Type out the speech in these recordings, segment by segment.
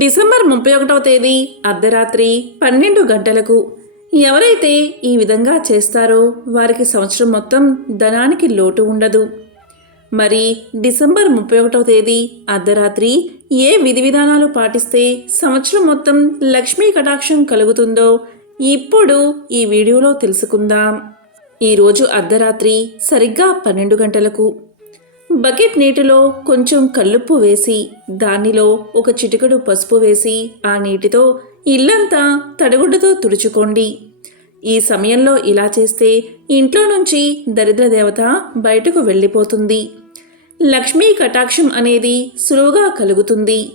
December ముప్పై ఒకటవ తేదీ అర్ధరాత్రి పన్నెండు గంటలకు. ఎవరైతే ఈ విధంగా చేస్తారో వారికి సంవత్సరం మొత్తం ధనానికి లోటు ఉండదు. మరి డిసెంబర్ ముప్పై ఒకటవ తేదీ అర్ధరాత్రి ఏ విధి విధానాలు పాటిస్తే సంవత్సరం మొత్తం లక్ష్మీ కటాక్షం కలుగుతుందో ఇప్పుడు ఈ వీడియోలో తెలుసుకుందాం. ఈరోజు అర్ధరాత్రి సరిగ్గా పన్నెండు గంటలకు. బకెట్ నీటిలో కొంచెం కల్లుప్పు వేసి దానిలో ఒక చిటికెడు పసుపు వేసి ఆ నీటితో ఇల్లంతా తడిగుడ్డతో తుడుచుకోండి. ఈ సమయంలో ఇలా చేస్తే ఇంట్లో నుంచి దరిద్ర దేవత బయటకు వెళ్ళిపోతుంది. లక్ష్మీ కటాక్షం అనేది సులువుగా కలుగుతుంది.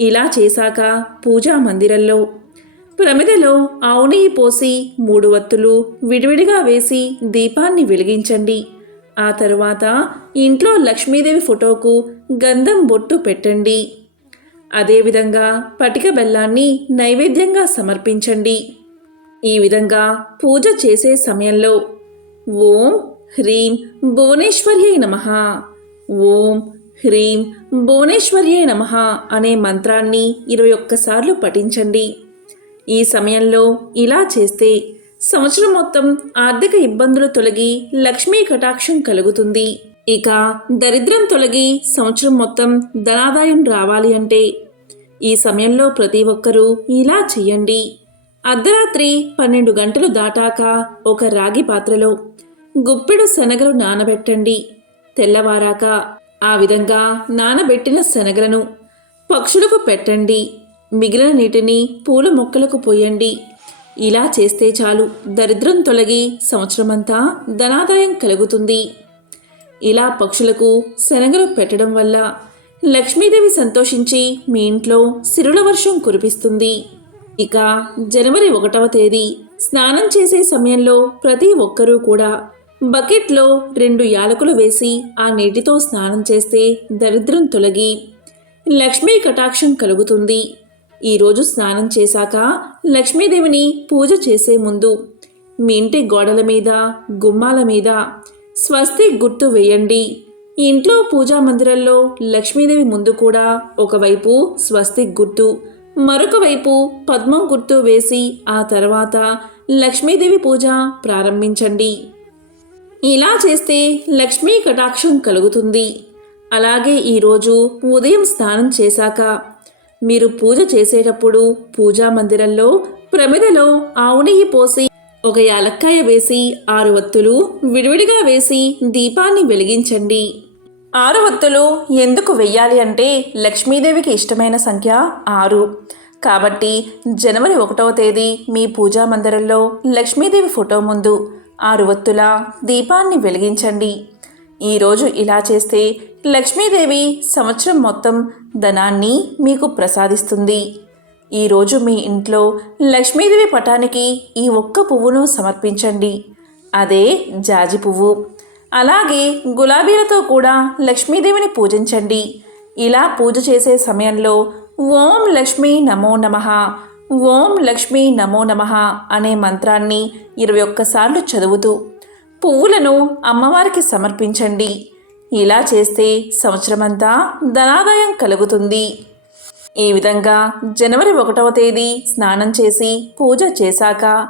ఇలా చేశాక పూజా మందిరంలో ప్రమిదలో ఆవునెయ్యి పోసి మూడు వత్తులు విడివిడిగా వేసి దీపాన్ని వెలిగించండి. ఆ తరువాత ఇంట్లో లక్ష్మీదేవి ఫోటోకు గంధం బొట్టు పెట్టండి. అదేవిధంగా పటిక బెల్లాన్ని నైవేద్యంగా సమర్పించండి. ఈ విధంగా పూజ చేసే సమయంలో ఓం హ్రీం భువనేశ్వర్యై నమ. ఓం హ్రీం భువనేశ్వర్యై నమ అనే మంత్రాన్ని ఇరవై ఒక్కసార్లు పఠించండి. ఈ సమయంలో ఇలా చేస్తే సంవత్సరం మొత్తం ఆర్థిక ఇబ్బందులు తొలగి లక్ష్మీ కటాక్షం కలుగుతుంది. ఇక దరిద్రం తొలగి సంవత్సరం మొత్తం ధనాదాయం రావాలి అంటే ఈ సమయంలో ప్రతి ఒక్కరూ ఇలా చెయ్యండి. అర్ధరాత్రి పన్నెండు గంటలు దాటాక ఒక రాగి పాత్రలో గుప్పెడు శనగలు నానబెట్టండి. తెల్లవారాక ఆ విధంగా నానబెట్టిన శనగలను పక్షులకు పెట్టండి. మిగిలిన నీటిని పూల మొక్కలకు పోయండి. ఇలా చేస్తే చాలు. దరిద్రం తొలగి సంవత్సరమంతా ధనాదాయం కలుగుతుంది. ఇలా పక్షులకు శనగలు పెట్టడం వల్ల లక్ష్మీదేవి సంతోషించి మీ ఇంట్లో సిరుల వర్షం కురిపిస్తుంది. ఇక జనవరి ఒకటవ తేదీ స్నానం చేసే సమయంలో ప్రతి ఒక్కరూ కూడా బకెట్లో రెండు యాలకులు వేసి ఆ నీటితో స్నానం చేస్తే దరిద్రం తొలగి లక్ష్మీ కటాక్షం కలుగుతుంది. ఈరోజు స్నానం చేశాక లక్ష్మీదేవిని పూజ చేసే ముందు మీ ఇంటి గోడల మీద గుమ్మాల మీద స్వస్తి గుర్తు వేయండి. ఇంట్లో పూజా మందిరంలో లక్ష్మీదేవి ముందు కూడా ఒకవైపు స్వస్తి గుర్తు మరొక వైపు పద్మం గుర్తు వేసి ఆ తర్వాత లక్ష్మీదేవి పూజ ప్రారంభించండి. ఇలా చేస్తే లక్ష్మీ కటాక్షం కలుగుతుంది. అలాగే ఈరోజు ఉదయం స్నానం చేశాక మీరు పూజ చేసేటప్పుడు పూజా మందిరంలో ప్రమిదలో ఆవు నెయ్యి పోసి ఒక యాలక్కాయ వేసి ఆరు వత్తులు విడివిడిగా వేసి దీపాన్ని వెలిగించండి. ఆరు వత్తులు ఎందుకు వెయ్యాలి అంటే లక్ష్మీదేవికి ఇష్టమైన సంఖ్య ఆరు. కాబట్టి జనవరి ఒకటవ తేదీ మీ పూజా మందిరంలో లక్ష్మీదేవి ఫోటో ముందు ఆరు వత్తుల దీపాన్ని వెలిగించండి. ఈరోజు ఇలా చేస్తే లక్ష్మీదేవి సంవత్సరం మొత్తం ధనాన్ని మీకు ప్రసాదిస్తుంది. ఈరోజు మీ ఇంట్లో లక్ష్మీదేవి పటానికి ఈ ఒక్క పువ్వును సమర్పించండి. అదే జాజి పువ్వు. అలాగే గులాబీలతో కూడా లక్ష్మీదేవిని పూజించండి. ఇలా పూజ చేసే సమయంలో ఓం లక్ష్మీ నమో నమః ఓం లక్ష్మీ నమో నమః అనే మంత్రాన్ని ఇరవై ఒక్కసార్లు చదువుతూ పువ్వులను అమ్మవారికి సమర్పించండి. ఇలా చేస్తే సంవత్సరమంతా ధనాదాయం కలుగుతుంది. ఈ విధంగా జనవరి ఒకటవ తేదీ స్నానం చేసి పూజ చేశాక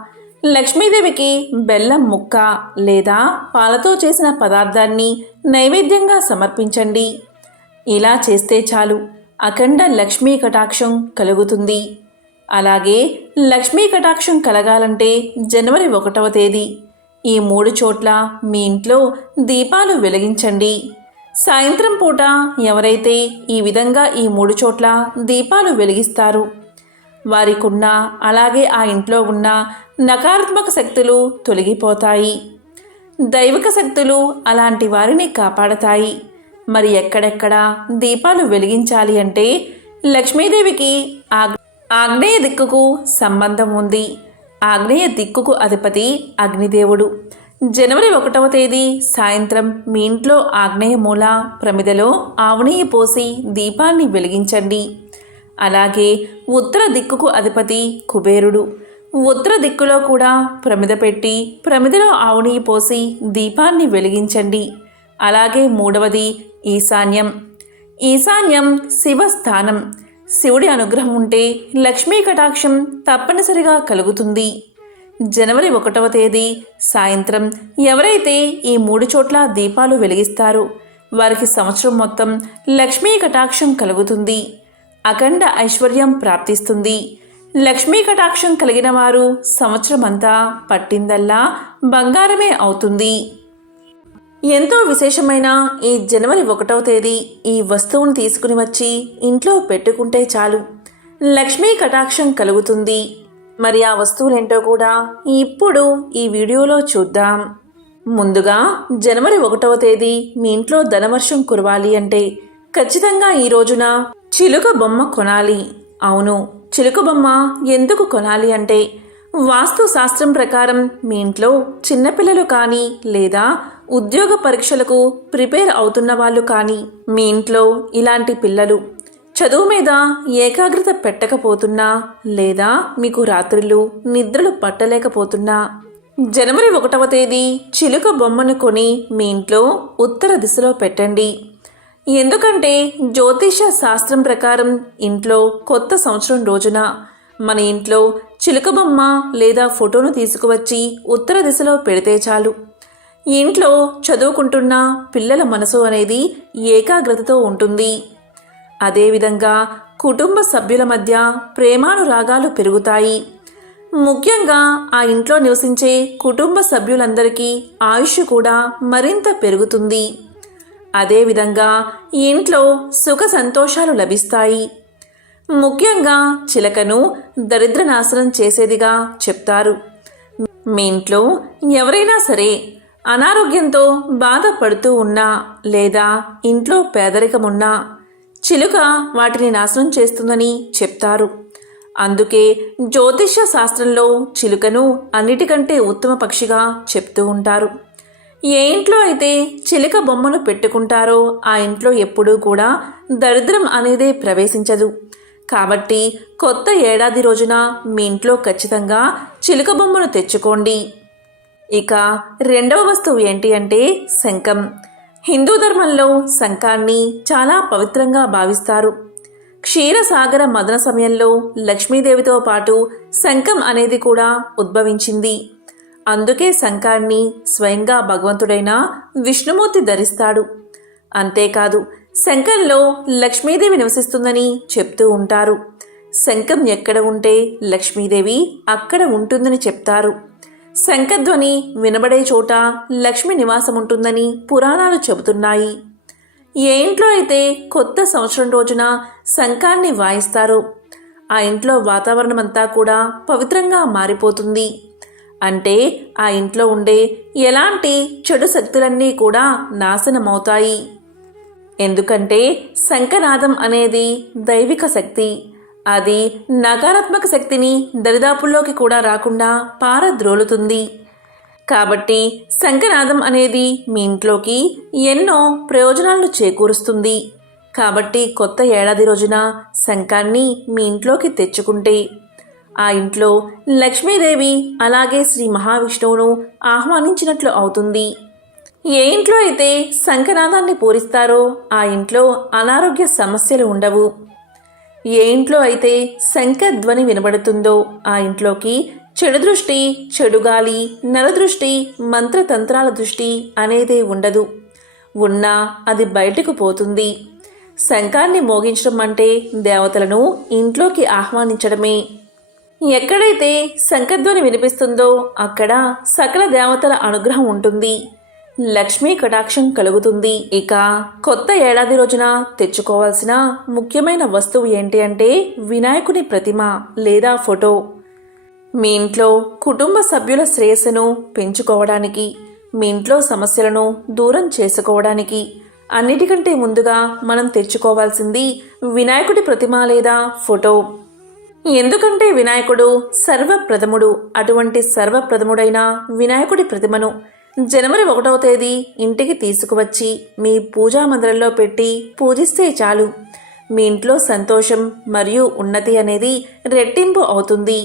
లక్ష్మీదేవికి బెల్లం ముక్క లేదా పాలతో చేసిన పదార్థాన్ని నైవేద్యంగా సమర్పించండి. ఇలా చేస్తే చాలు. అఖండ లక్ష్మీ కటాక్షం కలుగుతుంది. అలాగే లక్ష్మీ కటాక్షం కలగాలంటే జనవరి ఒకటవ తేదీ ఈ మూడు చోట్ల మీ ఇంట్లో దీపాలు వెలిగించండి. సాయంత్రం పూట ఎవరైతే ఈ విధంగా ఈ మూడు చోట్ల దీపాలు వెలిగిస్తారు వారికున్న అలాగే ఆ ఇంట్లో ఉన్న నకారాత్మక శక్తులు తొలగిపోతాయి. దైవిక శక్తులు అలాంటి వారిని కాపాడతాయి. మరి ఎక్కడెక్కడ దీపాలు వెలిగించాలి అంటే లక్ష్మీదేవికి ఆగ్ ఆగ్నేయ దిక్కుకు సంబంధం ఉంది. ఆగ్నేయ దిక్కుకు అధిపతి అగ్నిదేవుడు. జనవరి ఒకటవ తేదీ సాయంత్రం మీ ఇంట్లో ఆగ్నేయ మూల ప్రమిదలో ఆవునేయ పోసి దీపాన్ని వెలిగించండి. అలాగే ఉత్తర దిక్కుకు అధిపతి కుబేరుడు. ఉత్తర దిక్కులో కూడా ప్రమిద పెట్టి ప్రమిదలో ఆవునెయ్యి పోసి దీపాన్ని వెలిగించండి. అలాగే మూడవది ఈశాన్యం. ఈశాన్యం శివస్థానం. శివుడి అనుగ్రహం ఉంటే లక్ష్మీ కటాక్షం తప్పనిసరిగా కలుగుతుంది. జనవరి ఒకటవ తేదీ సాయంత్రం ఎవరైతే ఈ మూడు చోట్ల దీపాలు వెలిగిస్తారో వారికి సంవత్సరం మొత్తం లక్ష్మీ కటాక్షం కలుగుతుంది. అఖండ ఐశ్వర్యం ప్రాప్తిస్తుంది. లక్ష్మీ కటాక్షం కలిగిన వారు సంవత్సరం అంతా పట్టిందల్లా బంగారమే అవుతుంది. ఎంతో విశేషమైన ఈ జనవరి ఒకటవ తేదీ ఈ వస్తువును తీసుకుని వచ్చి ఇంట్లో పెట్టుకుంటే చాలు. లక్ష్మీ కటాక్షం కలుగుతుంది. మరి ఆ వస్తువులేంటో కూడా ఇప్పుడు ఈ వీడియోలో చూద్దాం. ముందుగా జనవరి ఒకటవ తేదీ మీ ఇంట్లో ధనవర్షం కురవాలి అంటే ఖచ్చితంగా ఈ రోజున చిలుక బొమ్మ కొనాలి. అవును చిలుక బొమ్మ ఎందుకు కొనాలి అంటే వాస్తు శాస్త్రం ప్రకారం మీ ఇంట్లో చిన్నపిల్లలు కానీ లేదా ఉద్యోగ పరీక్షలకు ప్రిపేర్ అవుతున్న వాళ్ళు కానీ మీ ఇంట్లో ఇలాంటి పిల్లలు చదువు మీద ఏకాగ్రత పెట్టకపోతున్నా లేదా మీకు రాత్రులు నిద్రలు పట్టలేకపోతున్నా జనవరి ఒకటవ తేదీ చిలుక బొమ్మను కొని మీ ఇంట్లో ఉత్తర దిశలో పెట్టండి. ఎందుకంటే జ్యోతిష శాస్త్రం ప్రకారం ఇంట్లో కొత్త సంవత్సరం రోజున మన ఇంట్లో చిలుక బొమ్మ లేదా ఫోటోను తీసుకువచ్చి ఉత్తర దిశలో పెడితే చాలు. ఇంట్లో చదువుకుంటున్న పిల్లల మనసు అనేది ఏకాగ్రతతో ఉంటుంది. అదేవిధంగా కుటుంబ సభ్యుల మధ్య ప్రేమానురాగాలు పెరుగుతాయి. ముఖ్యంగా ఆ ఇంట్లో నివసించే కుటుంబ సభ్యులందరికీ ఆయుష్ కూడా మరింత పెరుగుతుంది. అదేవిధంగా ఇంట్లో సుఖ సంతోషాలు లభిస్తాయి. ముఖ్యంగా చిలకను దరిద్ర నాశనం చేసేదిగా చెప్తారు. మీ ఇంట్లో ఎవరైనా సరే అనారోగ్యంతో బాధపడుతూ ఉన్నా లేదా ఇంట్లో పేదరికమున్నా చిలుక వాటిని నాశనం చేస్తుందని చెప్తారు. అందుకే జ్యోతిష్య శాస్త్రంలో చిలుకను అన్నిటికంటే ఉత్తమ పక్షిగా చెప్తూ ఉంటారు. ఏ ఇంట్లో అయితే చిలుక బొమ్మను పెట్టుకుంటారో ఆ ఇంట్లో ఎప్పుడూ కూడా దరిద్రం అనేదే ప్రవేశించదు. కాబట్టి కొత్త ఏడాది రోజున మీ ఇంట్లో ఖచ్చితంగా చిలుక బొమ్మను తెచ్చుకోండి. ఇక రెండవ వస్తువు ఏంటి అంటే శంఖం. హిందూ ధర్మంలో శంఖాన్ని చాలా పవిత్రంగా భావిస్తారు. క్షీరసాగర మదన సమయంలో లక్ష్మీదేవితో పాటు శంఖం అనేది కూడా ఉద్భవించింది. అందుకే శంఖాన్ని స్వయంగా భగవంతుడైన విష్ణుమూర్తి ధరిస్తాడు. అంతేకాదు శంఖంలో లక్ష్మీదేవి నివసిస్తుందని చెప్తూ ఉంటారు. శంఖం ఎక్కడ ఉంటే లక్ష్మీదేవి అక్కడ ఉంటుందని చెప్తారు. శంఖధ్వని వినబడే చోట లక్ష్మి నివాసం ఉంటుందని పురాణాలు చెబుతున్నాయి. ఏ ఇంట్లో అయితే కొత్త సంవత్సరం రోజున శంఖాన్ని వాయిస్తారో ఆ ఇంట్లో వాతావరణం అంతా కూడా పవిత్రంగా మారిపోతుంది. అంటే ఆ ఇంట్లో ఉండే ఎలాంటి చెడు శక్తులన్నీ కూడా నాశనమవుతాయి. ఎందుకంటే శంఖనాదం అనేది దైవిక శక్తి. అది నకారాత్మక శక్తిని దరిదాపుల్లోకి కూడా రాకుండా పారద్రోలుతుంది. కాబట్టి శంఖనాదం అనేది మీ ఇంట్లోకి ఎన్నో ప్రయోజనాలను చేకూరుస్తుంది. కాబట్టి కొత్త ఏడాది రోజున శంఖాన్ని మీ ఇంట్లోకి తెచ్చుకుంటే ఆ ఇంట్లో లక్ష్మీదేవి అలాగే శ్రీ మహావిష్ణువును ఆహ్వానించినట్లు అవుతుంది. ఏ ఇంట్లో అయితే శంఖనాదాన్ని పూరిస్తారో ఆ ఇంట్లో అనారోగ్య సమస్యలు ఉండవు. ఏ ఇంట్లో అయితే శంఖధ్వని వినబడుతుందో ఆ ఇంట్లోకి చెడు దృష్టి చెడుగాలి నరదృష్టి మంత్రతంత్రాల దృష్టి అనేదే ఉండదు. ఉన్నా అది బయటకు పోతుంది. శంఖాన్ని మోగించడం అంటే దేవతలను ఇంట్లోకి ఆహ్వానించడమే. ఎక్కడైతే శంఖధ్వని వినిపిస్తుందో అక్కడ సకల దేవతల అనుగ్రహం ఉంటుంది. లక్ష్మీ కటాక్షం కలుగుతుంది. ఇక కొత్త ఏడాది రోజున తెచ్చుకోవాల్సిన ముఖ్యమైన వస్తువు ఏంటి అంటే వినాయకుని ప్రతిమ లేదా ఫోటో. మీ ఇంట్లో కుటుంబ సభ్యుల శ్రేయస్సును పెంచుకోవడానికి మీ ఇంట్లో సమస్యలను దూరం చేసుకోవడానికి అన్నిటికంటే ముందుగా మనం తెచ్చుకోవాల్సింది వినాయకుడి ప్రతిమ లేదా ఫోటో. ఎందుకంటే వినాయకుడు సర్వప్రథముడు అటువంటి సర్వప్రథముడైన వినాయకుడి ప్రతిమను జనవరి ఒకటవ తేదీ ఇంటికి తీసుకువచ్చి మీ పూజా మందిరంలో పెట్టి పూజిస్తే చాలు. మీ ఇంట్లో సంతోషం మరియు ఉన్నతి అనేది రెట్టింపు అవుతుంది.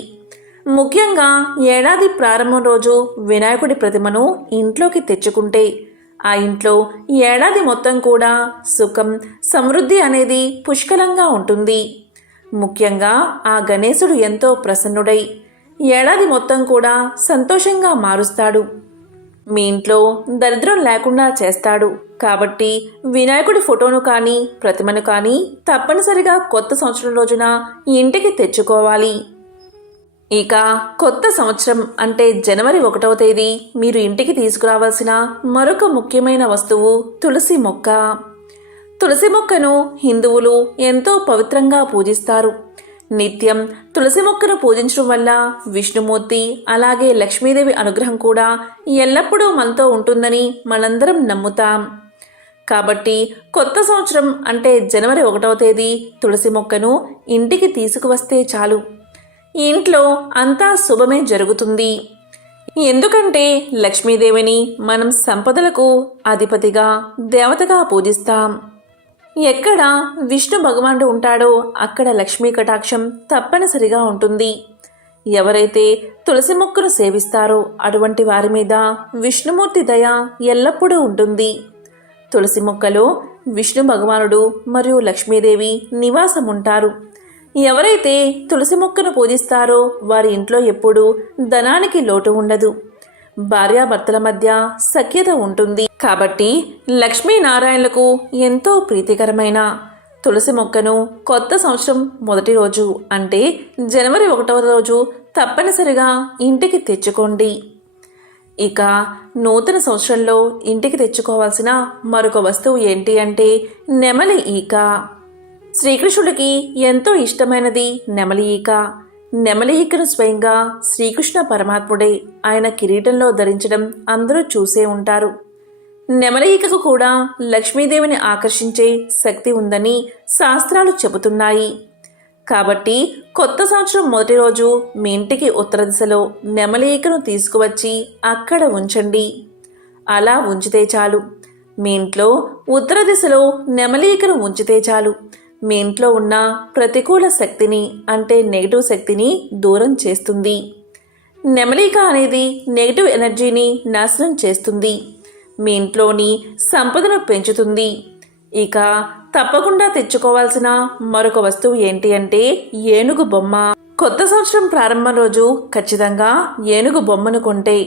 ముఖ్యంగా ఏడాది ప్రారంభం రోజు వినాయకుడి ప్రతిమను ఇంట్లోకి తెచ్చుకుంటే ఆ ఇంట్లో ఏడాది మొత్తం కూడా సుఖం సమృద్ధి అనేది పుష్కలంగా ఉంటుంది. ముఖ్యంగా ఆ గణేశుడు ఎంతో ప్రసన్నుడై ఏడాది మొత్తం కూడా సంతోషంగా మారుస్తాడు. మీ ఇంట్లో దరిద్రం లేకుండా చేస్తాడు. కాబట్టి వినాయకుడి ఫోటోను కానీ ప్రతిమను కానీ తప్పనిసరిగా కొత్త సంవత్సరం రోజున ఇంటికి తెచ్చుకోవాలి. ఇక కొత్త సంవత్సరం అంటే జనవరి ఒకటవ తేదీ మీరు ఇంటికి తీసుకురావాల్సిన మరొక ముఖ్యమైన వస్తువు తులసి మొక్క. తులసి మొక్కను హిందువులు ఎంతో పవిత్రంగా పూజిస్తారు. నిత్యం తులసి మొక్కను పూజించడం వల్ల విష్ణుమూర్తి అలాగే లక్ష్మీదేవి అనుగ్రహం కూడా ఎల్లప్పుడూ మనతో ఉంటుందని మనందరం నమ్ముతాం. కాబట్టి కొత్త సంవత్సరం అంటే జనవరి ఒకటవ తేదీ తులసి మొక్కను ఇంటికి తీసుకువస్తే చాలు. ఇంట్లో అంతా శుభమే జరుగుతుంది. ఎందుకంటే లక్ష్మీదేవిని మనం సంపదలకు అధిపతిగా దేవతగా పూజిస్తాం. ఎక్కడ విష్ణు భగవానుడు ఉంటాడో అక్కడ లక్ష్మీ కటాక్షం తప్పనిసరిగా ఉంటుంది. ఎవరైతే తులసి మొక్కను సేవిస్తారో అటువంటి వారి మీద విష్ణుమూర్తి దయ ఎల్లప్పుడూ ఉంటుంది. తులసి మొక్కలో విష్ణు భగవానుడు మరియు లక్ష్మీదేవి నివాసం ఉంటారు. ఎవరైతే తులసి మొక్కను పూజిస్తారో వారి ఇంట్లో ఎప్పుడూ ధనానికి లోటు ఉండదు. భార్యాభర్తల మధ్య సఖ్యత ఉంటుంది. కాబట్టి లక్ష్మీనారాయణలకు ఎంతో ప్రీతికరమైన తులసి మొక్కను కొత్త సంవత్సరం మొదటి రోజు అంటే జనవరి ఒకటవ రోజు తప్పనిసరిగా ఇంటికి తెచ్చుకోండి. ఇక నూతన సంవత్సరంలో ఇంటికి తెచ్చుకోవాల్సిన మరొక వస్తువు ఏంటి అంటే నెమలి ఈక. శ్రీకృష్ణుడికి ఎంతో ఇష్టమైనది నెమలి ఈక. నెమలి స్వయంగా శ్రీకృష్ణ పరమాత్ముడే ఆయన కిరీటంలో ధరించడం అందరూ చూసే ఉంటారు. నెమలి ఈకకు కూడా లక్ష్మీదేవిని ఆకర్షించే శక్తి ఉందని శాస్త్రాలు చెబుతున్నాయి. కాబట్టి కొత్త సంవత్సరం మొదటి రోజు మీ ఇంటికి ఉత్తర దిశలో నెమలి తీసుకువచ్చి అక్కడ ఉంచండి. అలా ఉంచితే చాలు. మీ ఇంట్లో ఉత్తర దిశలో నెమలి ఉంచితే చాలు. మీ ఇంట్లో ఉన్న ప్రతికూల శక్తిని అంటే నెగిటివ్ శక్తిని దూరం చేస్తుంది. నెమలిక అనేది నెగిటివ్ ఎనర్జీని నాశనం చేస్తుంది. మీ ఇంట్లోని సంపదను పెంచుతుంది. ఇక తప్పకుండా తెచ్చుకోవాల్సిన మరొక వస్తువు ఏంటి అంటే ఏనుగు బొమ్మ. కొత్త సంవత్సరం ప్రారంభం రోజు ఖచ్చితంగా ఏనుగు బొమ్మను కొంటే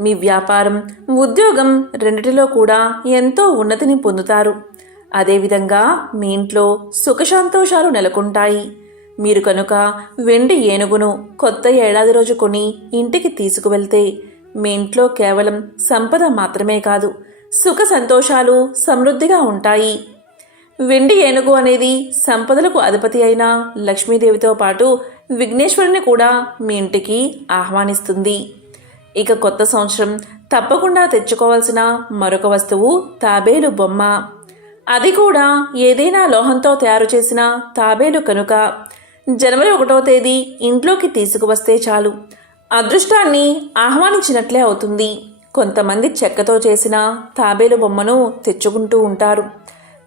మీ వ్యాపారం ఉద్యోగం రెండిటిలో కూడా ఎంతో ఉన్నతిని పొందుతారు. అదేవిధంగా మీ ఇంట్లో సుఖసంతోషాలు నెలకొంటాయి. మీరు కనుక వెండి ఏనుగును కొత్త ఏడాది రోజు కొని ఇంటికి తీసుకువెళ్తే మీ ఇంట్లో కేవలం సంపద మాత్రమే కాదు సుఖ సంతోషాలు సమృద్ధిగా ఉంటాయి. వెండి ఏనుగు అనేది సంపదలకు అధిపతి అయిన లక్ష్మీదేవితో పాటు విఘ్నేశ్వరుని కూడా మీ ఇంటికి ఆహ్వానిస్తుంది. ఇక కొత్త సంవత్సరం తప్పకుండా తెచ్చుకోవాల్సిన మరొక వస్తువు తాబేలు బొమ్మ. అది కూడా ఏదైనా లోహంతో తయారు చేసిన తాబేలు కనుక జనవరి ఒకటో తేదీ ఇంట్లోకి తీసుకువస్తే చాలు. అదృష్టాన్ని ఆహ్వానించినట్లే అవుతుంది. కొంతమంది చెక్కతో చేసిన తాబేలు బొమ్మను తెచ్చుకుంటూ ఉంటారు.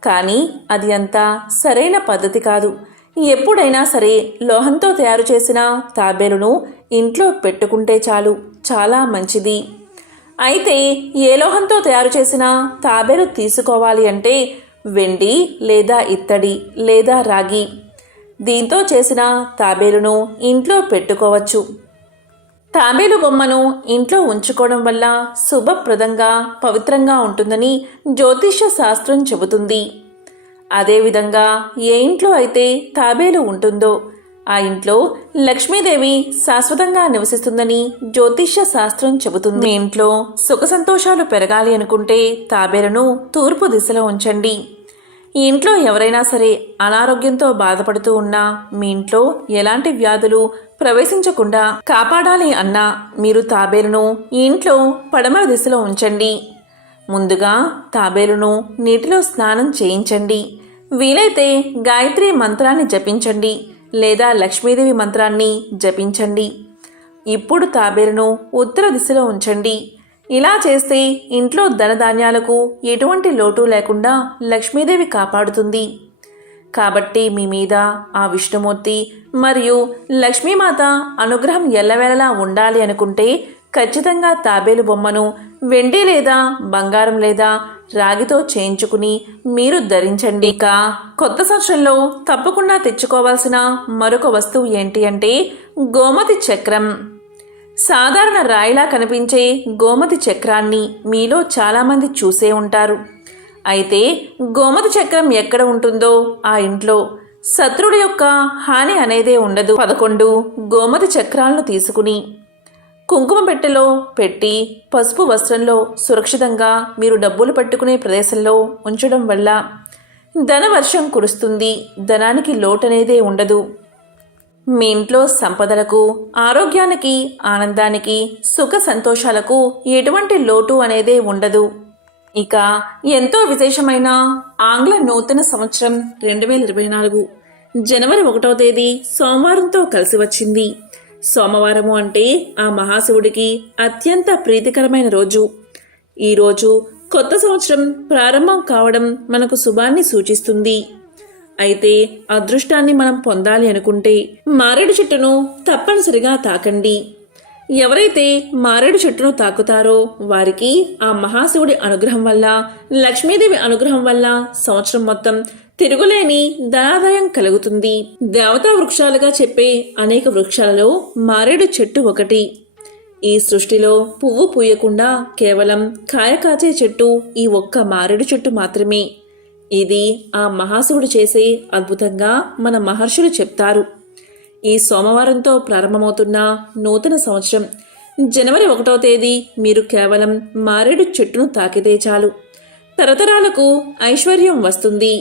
కానీ అది అంత సరైన పద్ధతి కాదు. ఎప్పుడైనా సరే లోహంతో తయారు చేసిన తాబేలును ఇంట్లో పెట్టుకుంటే చాలు. చాలా మంచిది. అయితే ఏ లోహంతో తయారు చేసిన తాబేలు తీసుకోవాలి అంటే వెండి లేదా ఇత్తడి లేదా రాగి. దీంతో చేసిన తాబేలును ఇంట్లో పెట్టుకోవచ్చు. తాబేలు బొమ్మను ఇంట్లో ఉంచుకోవడం వల్ల శుభప్రదంగా పవిత్రంగా ఉంటుందని జ్యోతిష్య శాస్త్రం చెబుతుంది. అదేవిధంగా ఏ ఇంట్లో అయితే తాబేలు ఉంటుందో ఆ ఇంట్లో లక్ష్మీదేవి శాశ్వతంగా నివసిస్తుందని జ్యోతిష్య శాస్త్రం చెబుతుంది. ఇంట్లో సుఖ సంతోషాలు పెరగాలి అనుకుంటే తాబేలను తూర్పు దిశలో ఉంచండి. ఈ ఇంట్లో ఎవరైనా సరే అనారోగ్యంతో బాధపడుతూ ఉన్నా మీ ఇంట్లో ఎలాంటి వ్యాధులు ప్రవేశించకుండా కాపాడాలి అన్నా మీరు తాబేలును ఈ ఇంట్లో పడమర దిశలో ఉంచండి. ముందుగా తాబేలును నీటిలో స్నానం చేయించండి. వీలైతే గాయత్రి మంత్రాన్ని జపించండి లేదా లక్ష్మీదేవి మంత్రాన్ని జపించండి. ఇప్పుడు తాబేలును ఉత్తర దిశలో ఉంచండి. ఇలా చేస్తే ఇంట్లో ధనధాన్యాలకు ఎటువంటి లోటు లేకుండా లక్ష్మీదేవి కాపాడుతుంది. కాబట్టి మీ మీద ఆ విష్ణుమూర్తి మరియు లక్ష్మీమాత అనుగ్రహం ఎల్లవేళలా ఉండాలి అనుకుంటే ఖచ్చితంగా తాబేలు బొమ్మను వెండి లేదా బంగారం లేదా రాగితో చేయించుకుని మీరు ధరించండి. ఇక కొత్త సంవత్సరంలో తప్పకుండా తెచ్చుకోవాల్సిన మరొక వస్తువు ఏంటి అంటే గోమతి చక్రం. సాధారణ రాయిలా కనిపించే గోమతి చక్రాన్ని మీలో చాలామంది చూసే ఉంటారు. అయితే గోమతి చక్రం ఎక్కడ ఉంటుందో ఆ ఇంట్లో శత్రుడు యొక్క హాని అనేదే ఉండదు. పదకొండు గోమతి చక్రాలను తీసుకుని కుంకుమ పెట్టెలో పెట్టి పసుపు వస్త్రంలో సురక్షితంగా మీరు డబ్బులు పట్టుకునే ప్రదేశంలో ఉంచడం వల్ల ధన వర్షం కురుస్తుంది. ధనానికి లోటనేదే ఉండదు. మీ ఇంట్లో సంపదలకు ఆరోగ్యానికి ఆనందానికి సుఖ సంతోషాలకు ఎటువంటి లోటు అనేదే ఉండదు. ఇక ఎంతో విశేషమైన ఆంగ్ల నూతన సంవత్సరం రెండు వేల ఇరవై నాలుగు. జనవరి ఒకటో తేదీ సోమవారంతో కలిసి వచ్చింది. సోమవారము అంటే ఆ మహాశివుడికి అత్యంత ప్రీతికరమైన రోజు. ఈరోజు కొత్త సంవత్సరం ప్రారంభం కావడం మనకు శుభాన్ని సూచిస్తుంది. అయితే అదృష్టాన్ని మనం పొందాలి అనుకుంటే మారేడు చెట్టును తప్పనిసరిగా తాకండి. ఎవరైతే మారేడు చెట్టును తాకుతారో వారికి ఆ మహాశివుడి అనుగ్రహం వల్ల లక్ష్మీదేవి అనుగ్రహం వల్ల సంవత్సరం మొత్తం తిరుగులేని ధనాదాయం కలుగుతుంది. దేవతా వృక్షాలుగా చెప్పే అనేక వృక్షాలలో మారేడు చెట్టు ఒకటి. ఈ సృష్టిలో పువ్వు పూయకుండా కేవలం కాయ కాచే చెట్టు ఈ ఒక్క మారేడు చెట్టు మాత్రమే. ఇది ఆ మహాశివుడు చేసే అద్భుతంగా మన మహర్షులు చెప్తారు. ఈ సోమవారంతో ప్రారంభమవుతున్న నూతన సంవత్సరం. జనవరి ఒకటో తేదీ మీరు కేవలం మారేడు చెట్టును తాకితే చాలు. తరతరాలకు ఐశ్వర్యం వస్తుంది.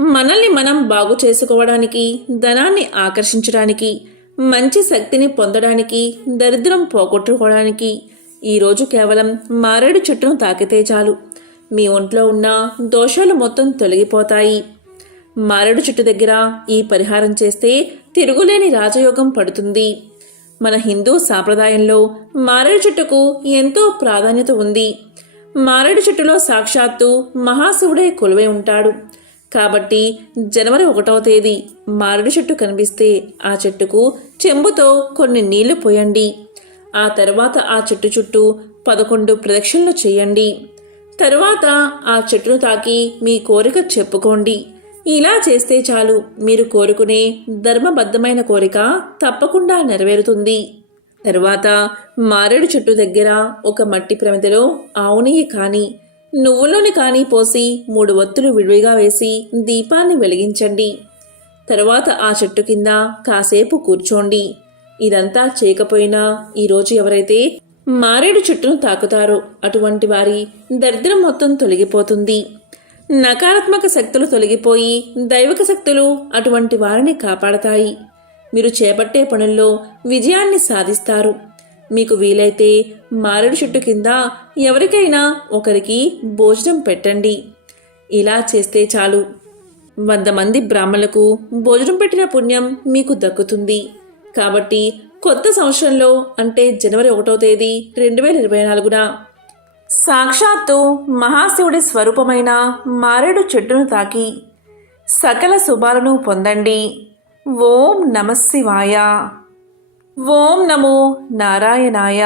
మనల్ని మనం బాగు చేసుకోవడానికి ధనాన్ని ఆకర్షించడానికి మంచి శక్తిని పొందడానికి దరిద్రం పోగొట్టుకోవడానికి ఈరోజు కేవలం మారేడు చెట్టును తాకితే చాలు. మీ ఒంట్లో ఉన్న దోషాలు మొత్తం తొలగిపోతాయి. మారేడు చెట్టు దగ్గర ఈ పరిహారం చేస్తే తిరుగులేని రాజయోగం పడుతుంది. మన హిందూ సాంప్రదాయంలో మారేడు చెట్టుకు ఎంతో ప్రాధాన్యత ఉంది. మారేడు చెట్టులో సాక్షాత్తు మహాశివుడే కొలువై ఉంటాడు. కాబట్టి జనవరి ఒకటవ తేదీ మారేడు చెట్టు కనిపిస్తే ఆ చెట్టుకు చెంబుతో కొన్ని నీళ్ళు పోయండి. ఆ తర్వాత ఆ చెట్టు చుట్టూ పదకొండు ప్రదక్షిణలు చేయండి. తరువాత ఆ చెట్టును తాకి మీ కోరిక చెప్పుకోండి. ఇలా చేస్తే చాలు. మీరు కోరుకునే ధర్మబద్ధమైన కోరిక తప్పకుండా నెరవేరుతుంది. తరువాత మారేడు చెట్టు దగ్గర ఒక మట్టి ప్రమిదలో ఆవు కాని కానీ నువ్వులోని కానీ పోసి మూడు ఒత్తులు విడివిగా వేసి దీపాన్ని వెలిగించండి. తరువాత ఆ చెట్టు కింద కాసేపు కూర్చోండి. ఇదంతా చేయకపోయినా ఈరోజు ఎవరైతే మారేడు చెట్టును తాకుతారు. అటువంటి వారి దరిద్రం మొత్తం తొలగిపోతుంది. నకారాత్మక శక్తులు తొలగిపోయి దైవక శక్తులు అటువంటి వారిని కాపాడతాయి. మీరు చేపట్టే పనుల్లో విజయాన్ని సాధిస్తారు. మీకు వీలైతే మారేడు చెట్టు కింద ఎవరికైనా ఒకరికి భోజనం పెట్టండి. ఇలా చేస్తే చాలు. వంద మంది బ్రాహ్మణులకు భోజనం పెట్టిన పుణ్యం మీకు దక్కుతుంది. కాబట్టి కొత్త సంవత్సరంలో అంటే జనవరి ఒకటో తేదీ రెండు వేల ఇరవై నాలుగున సాక్షాత్తు మహాశివుడి స్వరూపమైన మారేడు చెట్టును తాకి సకల శుభాలను పొందండి. ఓం నమ శివాయ. ఓం నమో నారాయణాయ.